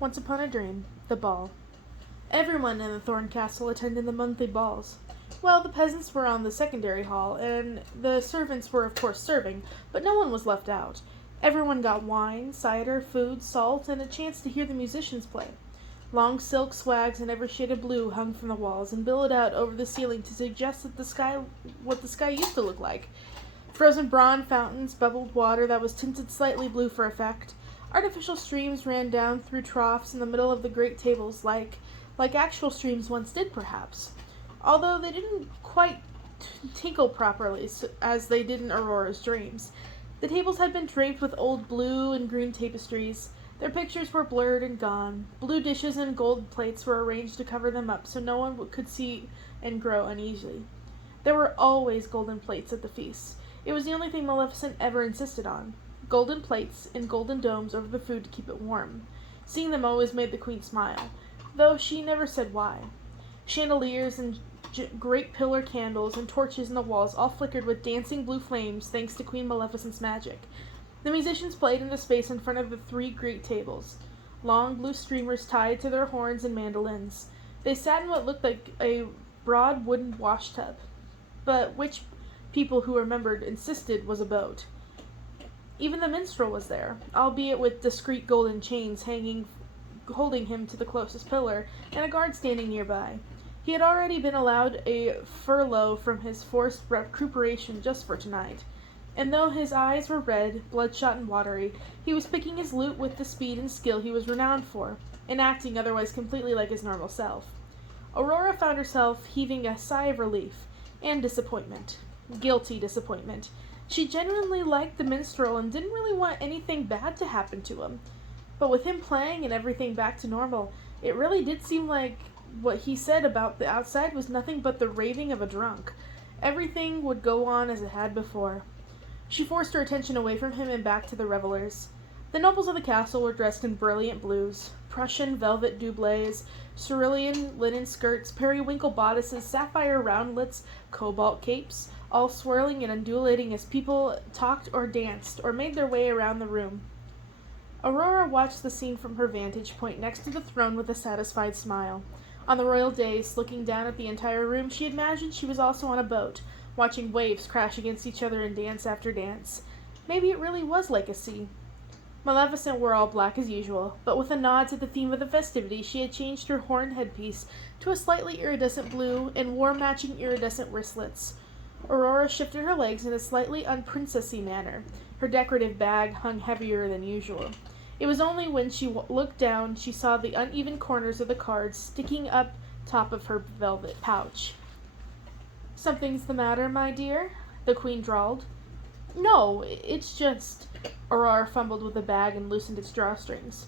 Once upon a dream, the ball. Everyone in the Thorn Castle attended the monthly balls. Well, the peasants were on the secondary hall, and the servants were, of course, serving, but no one was left out. Everyone got wine, cider, food, salt, and a chance to hear the musicians play. Long silk swags in every shade of blue hung from the walls and billowed out over the ceiling to suggest what the sky used to look like. Frozen bronze fountains bubbled water that was tinted slightly blue for effect. Artificial streams ran down through troughs in the middle of the great tables like actual streams once did, perhaps. Although they didn't quite tinkle properly as they did in Aurora's dreams. The tables had been draped with old blue and green tapestries. Their pictures were blurred and gone. Blue dishes and gold plates were arranged to cover them up so no one could see and grow uneasily. There were always golden plates at the feasts. It was the only thing Maleficent ever insisted on. Golden plates and golden domes over the food to keep it warm. Seeing them always made the queen smile, though she never said why. Chandeliers and great pillar candles and torches in the walls all flickered with dancing blue flames thanks to Queen Maleficent's magic. The musicians played in the space in front of the three great tables, long blue streamers tied to their horns and mandolins. They sat in what looked like a broad wooden washtub, but which people who remembered insisted was a boat. Even the minstrel was there, albeit with discreet golden chains holding him to the closest pillar, and a guard standing nearby. He had already been allowed a furlough from his forced recuperation just for tonight, and though his eyes were red, bloodshot, and watery, he was picking his lute with the speed and skill he was renowned for, and acting otherwise completely like his normal self. Aurora found herself heaving a sigh of relief and disappointment. Guilty disappointment. She genuinely liked the minstrel and didn't really want anything bad to happen to him. But with him playing and everything back to normal, it really did seem like what he said about the outside was nothing but the raving of a drunk. Everything would go on as it had before. She forced her attention away from him and back to the revelers. The nobles of the castle were dressed in brilliant blues, Prussian velvet doublets, cerulean linen skirts, periwinkle bodices, sapphire roundlets, cobalt capes, all swirling and undulating as people talked or danced or made their way around the room. Aurora watched the scene from her vantage point next to the throne with a satisfied smile. On the royal dais, looking down at the entire room, she imagined she was also on a boat, watching waves crash against each other in dance after dance. Maybe it really was like a sea. Maleficent wore all black as usual, but with a nod to the theme of the festivities, she had changed her horn headpiece to a slightly iridescent blue and wore matching iridescent wristlets. Aurora shifted her legs in a slightly unprincessy manner. Her decorative bag hung heavier than usual. It was only when she looked down she saw the uneven corners of the cards sticking up top of her velvet pouch. "Something's the matter, my dear?" the queen drawled. "No, it's just—" Aurora fumbled with the bag and loosened its drawstrings.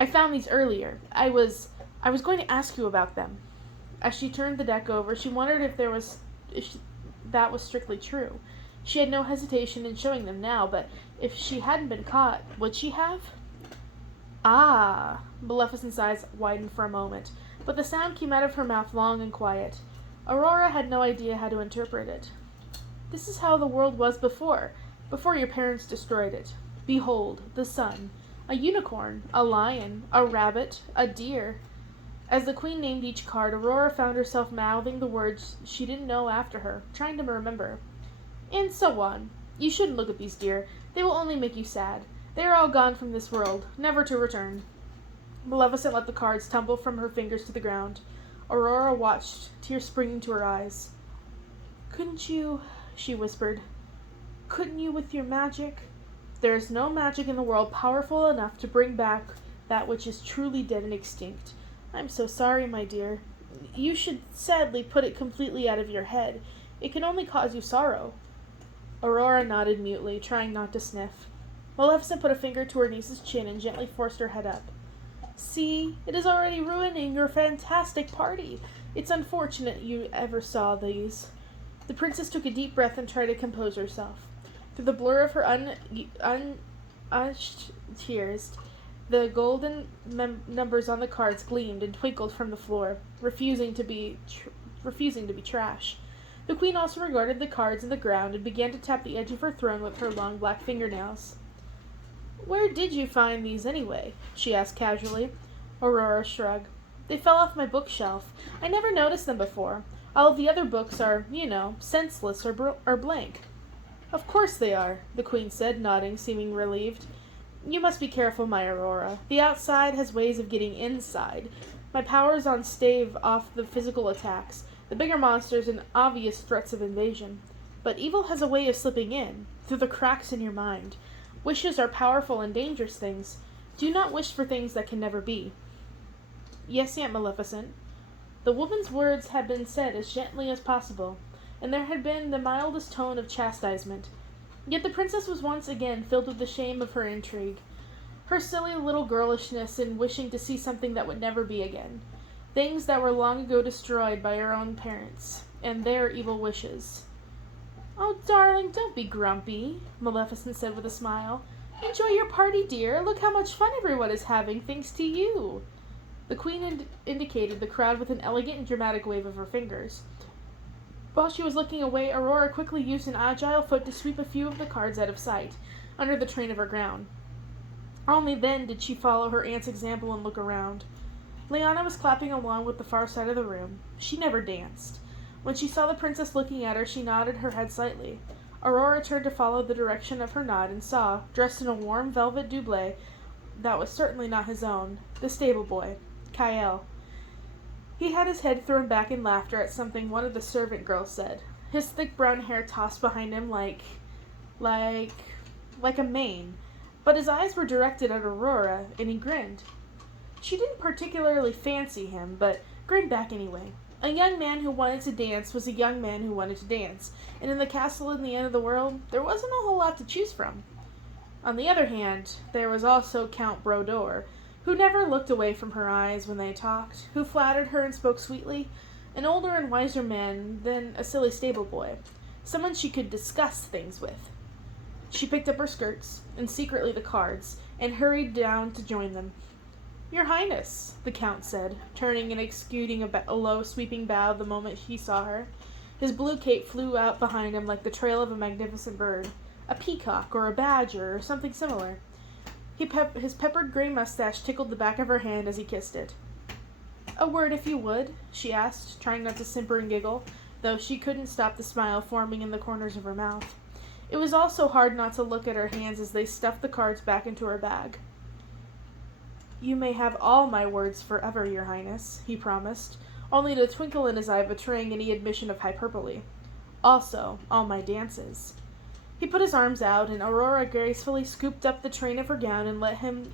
"I found these earlier. I was going to ask you about them." As she turned the deck over, she wondered if that was strictly true. She had no hesitation in showing them now, but if she hadn't been caught, would she have? "Ah!" Maleficent's eyes widened for a moment, but the sound came out of her mouth long and quiet. Aurora had no idea how to interpret it. "This is how the world was before your parents destroyed it. Behold, the sun, a unicorn, a lion, a rabbit, a deer." As the queen named each card, Aurora found herself mouthing the words she didn't know after her, trying to remember. "And so on. You shouldn't look at these, dear. They will only make you sad. They are all gone from this world, never to return." Maleficent let the cards tumble from her fingers to the ground. Aurora watched, tears springing to her eyes. "Couldn't you," she whispered, "couldn't you with your magic?" "There is no magic in the world powerful enough to bring back that which is truly dead and extinct. I'm so sorry, my dear. You should sadly put it completely out of your head. It can only cause you sorrow." Aurora nodded mutely, trying not to sniff. Maleficent put a finger to her niece's chin and gently forced her head up. "See, it is already ruining your fantastic party. It's unfortunate you ever saw these." The princess took a deep breath and tried to compose herself. Through the blur of her unshed tears, the golden numbers on the cards gleamed and twinkled from the floor, refusing to be trash. The queen also regarded the cards in the ground and began to tap the edge of her throne with her long black fingernails. Where did you find these anyway? She asked casually. Aurora shrugged. They fell off my bookshelf. I never noticed them before. All of the other books are, senseless or blank. Of course they are, the Queen said, nodding, seeming relieved. You must be careful, my Aurora. The outside has ways of getting inside. My powers on stave off the physical attacks, the bigger monsters and obvious threats of invasion. But evil has a way of slipping in, through the cracks in your mind. Wishes are powerful and dangerous things. Do not wish for things that can never be. Yes, Aunt Maleficent. The woman's words had been said as gently as possible, and there had been the mildest tone of chastisement. Yet the princess was once again filled with the shame of her intrigue, her silly little girlishness in wishing to see something that would never be again, things that were long ago destroyed by her own parents, and their evil wishes. Oh, darling, don't be grumpy, Maleficent said with a smile. Enjoy your party, dear. Look how much fun everyone is having, thanks to you. The Queen indicated the crowd with an elegant and dramatic wave of her fingers. While she was looking away, Aurora quickly used an agile foot to sweep a few of the cards out of sight, under the train of her gown. Only then did she follow her aunt's example and look around. Leanna was clapping along with the far side of the room. She never danced. When she saw the princess looking at her, she nodded her head slightly. Aurora turned to follow the direction of her nod and saw, dressed in a warm velvet doublet that was certainly not his own, the stable boy, Kyle. He had his head thrown back in laughter at something one of the servant girls said. His thick brown hair tossed behind him like a mane, but his eyes were directed at Aurora, and he grinned. She didn't particularly fancy him, but grinned back anyway. A young man who wanted to dance was a young man who wanted to dance, and in the castle in the end of the world, there wasn't a whole lot to choose from. On the other hand, there was also Count Brodeur, who never looked away from her eyes when they talked, who flattered her and spoke sweetly, an older and wiser man than a silly stable boy, someone she could discuss things with. She picked up her skirts, and secretly the cards, and hurried down to join them. Your Highness, the Count said, turning and executing a low, sweeping bow the moment he saw her. His blue cape flew out behind him like the trail of a magnificent bird, a peacock or a badger or something similar. His peppered gray mustache tickled the back of her hand as he kissed it. A word, if you would, she asked, trying not to simper and giggle, though she couldn't stop the smile forming in the corners of her mouth. It was also hard not to look at her hands as they stuffed the cards back into her bag. You may have all my words forever, Your Highness, he promised, only to twinkle in his eye betraying any admission of hyperbole. Also, all my dances. He put his arms out, and Aurora gracefully scooped up the train of her gown and let him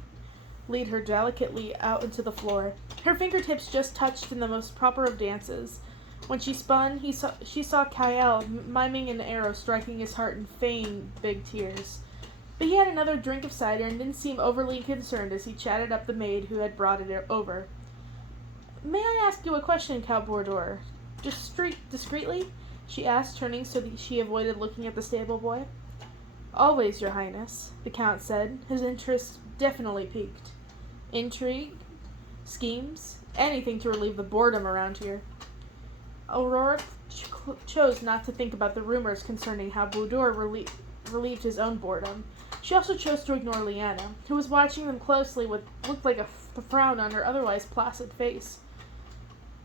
lead her delicately out into the floor. Her fingertips just touched in the most proper of dances. When she spun, she saw Kyle miming an arrow striking his heart and feigning big tears. But he had another drink of cider and didn't seem overly concerned as he chatted up the maid who had brought it over. May I ask you a question, Count Brodeur? Discreetly? She asked, turning so that she avoided looking at the stable boy. Always, Your Highness, the Count said, his interest definitely piqued. Intrigue? Schemes? Anything to relieve the boredom around here. Aurora chose not to think about the rumors concerning how Brodeur relieved his own boredom. She also chose to ignore Leanna, who was watching them closely with looked like a frown on her otherwise placid face.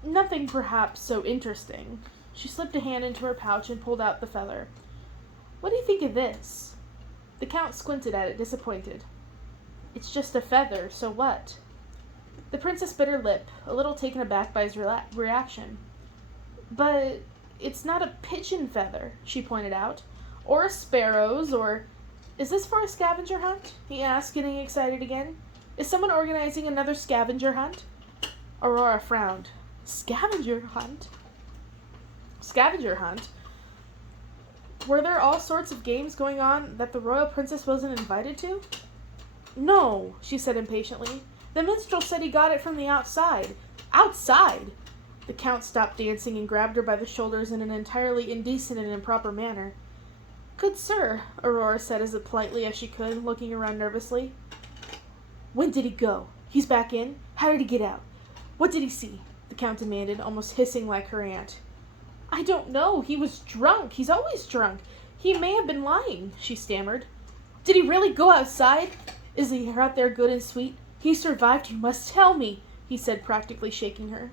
Nothing perhaps so interesting. She slipped a hand into her pouch and pulled out the feather. What do you think of this? The Count squinted at it, disappointed. It's just a feather, so what? The princess bit her lip, a little taken aback by his reaction. But it's not a pigeon feather, she pointed out. Or a sparrow's, or... Is this for a scavenger hunt? He asked, getting excited again. Is someone organizing another scavenger hunt? Aurora frowned. Scavenger hunt? Scavenger hunt? Were there all sorts of games going on that the royal princess wasn't invited to? No, she said impatiently. The minstrel said he got it from the outside. Outside? The Count stopped dancing and grabbed her by the shoulders in an entirely indecent and improper manner. Good sir, Aurora said as politely as she could, looking around nervously. When did he go? He's back in? How did he get out? What did he see? The Count demanded, almost hissing like her aunt. I don't know. He was drunk. He's always drunk. He may have been lying, she stammered. Did he really go outside? Is the air out there good and sweet? He survived, you must tell me, he said, practically shaking her.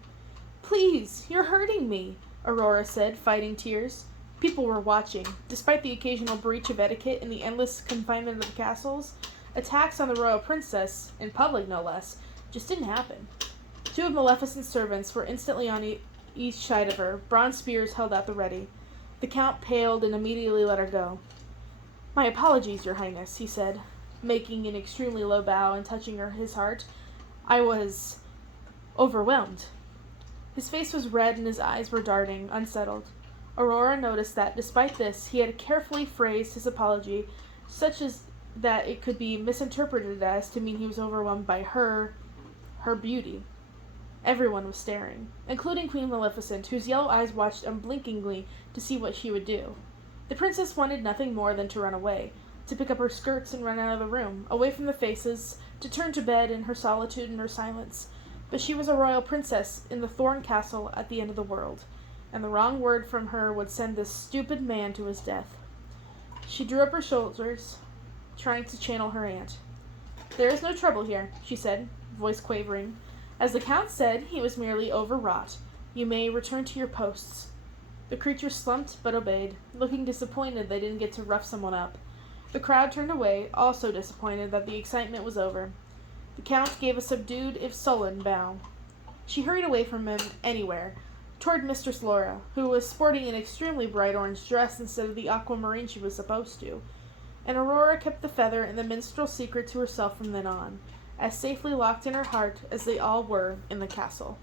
Please, you're hurting me, Aurora said, fighting tears. People were watching. Despite the occasional breach of etiquette and the endless confinement of the castles, attacks on the royal princess, in public no less, just didn't happen. Two of Maleficent's servants were instantly on each side of her, bronze spears held at the ready. The count paled and immediately let her go. My apologies, your highness, he said, making an extremely low bow and touching his heart. I was overwhelmed. His face was red and his eyes were darting, unsettled. Aurora noticed that, despite this, he had carefully phrased his apology, such as that it could be misinterpreted as to mean he was overwhelmed by her beauty. Everyone was staring, including Queen Maleficent, whose yellow eyes watched unblinkingly to see what she would do. The princess wanted nothing more than to run away, to pick up her skirts and run out of the room, away from the faces, to turn to bed in her solitude and her silence. But she was a royal princess in the Thorn Castle at the end of the world, and the wrong word from her would send this stupid man to his death. She drew up her shoulders, trying to channel her aunt. There is no trouble here, she said, voice quavering. As the count said, he was merely overwrought. You may return to your posts. The creature slumped but obeyed, looking disappointed they didn't get to rough someone up. The crowd turned away, also disappointed that the excitement was over. The count gave a subdued, if sullen, bow. She hurried away from him anywhere, toward Mistress Laura, who was sporting an extremely bright orange dress instead of the aquamarine she was supposed to, and Aurora kept the feather and the minstrel secret to herself from then on, as safely locked in her heart as they all were in the castle.